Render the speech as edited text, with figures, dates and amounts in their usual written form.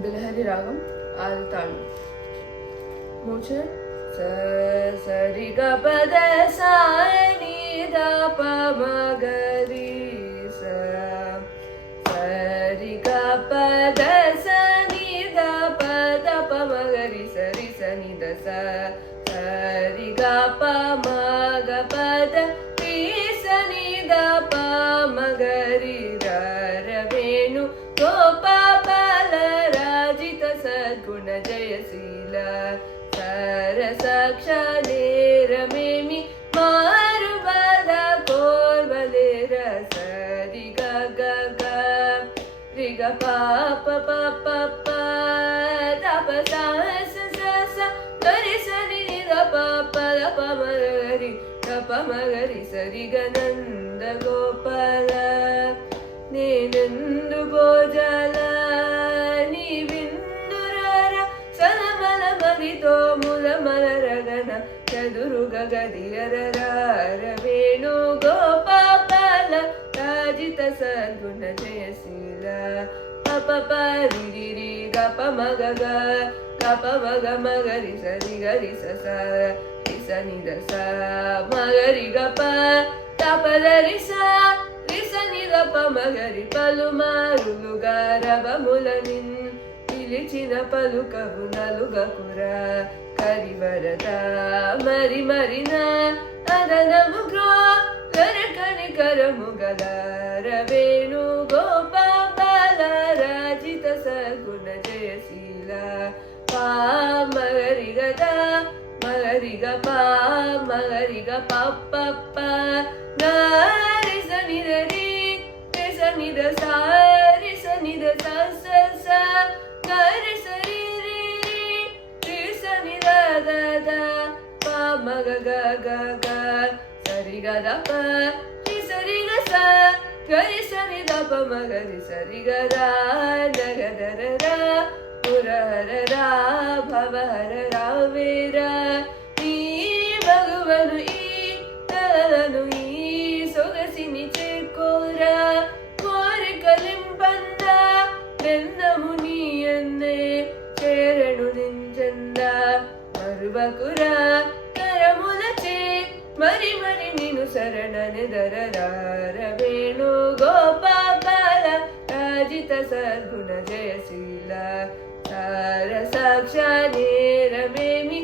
బిలహరి రాగం ఆది తాళం. మూర్ఛ సరి గ పద సా ని ద ప మ గ రి స సరి గ పద స ని ద ప ద ప మ గ రి స రి స ని ద స సరి గ ప మ గ ప ద రి స ని ద ప మ గ రి ర ర వేణు గోపాల రాజిత సద్గుణ జయశీల సరసాక్ష నేరమేమి మారు బాధ కోర్వలేర సరి గ గ గ రి గ ప ప ప ప ప ద ప స స స స గరి స ని ని ద ప ప ద ప మ గ రి ద ప మ గ రి సరి గ నంద గోపాల నేనందు గోజాల నీ విందురార సలమల మదితో ముల మలరగన చదురుగ గదియరార వేణు గోపాల రాజిత సద్గుణ జయశీల పప పరి రి రి గ ప మ గ గ గ ప మ గ మ గ రి స రి గ రి స స రి స ని ద స మ గ రి గ ప త ప ద రి స ని ద ప మ గ రి పలుమారులుగా రవముల నిన్ పిలిచిన పలుకవు నలుగకురా కరివరద మరి మరిన అదనముగ్రో కరకని కరముగల రవేణు గోపాల రాజిత సద్గుణ జయశీల పా మగరి గద మగరి గ పా మగరి గ ప ప ప రి స ని ద రి స ని ద స రి స ని ద స స స గ రి స రి రి రి స ని ద ద ద ప మ గ గ గ గ స రి గ ద ప రి స రి గ స గ రి స ని ద ప మ గ రి స రి గ ర ద గ ద ర ర పుర హర రా భవ హర రావేర ఈ భగవను ఈ తలను ఈ సొగసిని చేకోర కోరికలింపంద బెందము నీ అన్నే చేరణు నించంద మరువకుర కరములచే మరి మరి నిను శరణని దరరార వేణు గోపాల రాజిత సద్గుణ జయశీల సార సాక్ష నేరమేమి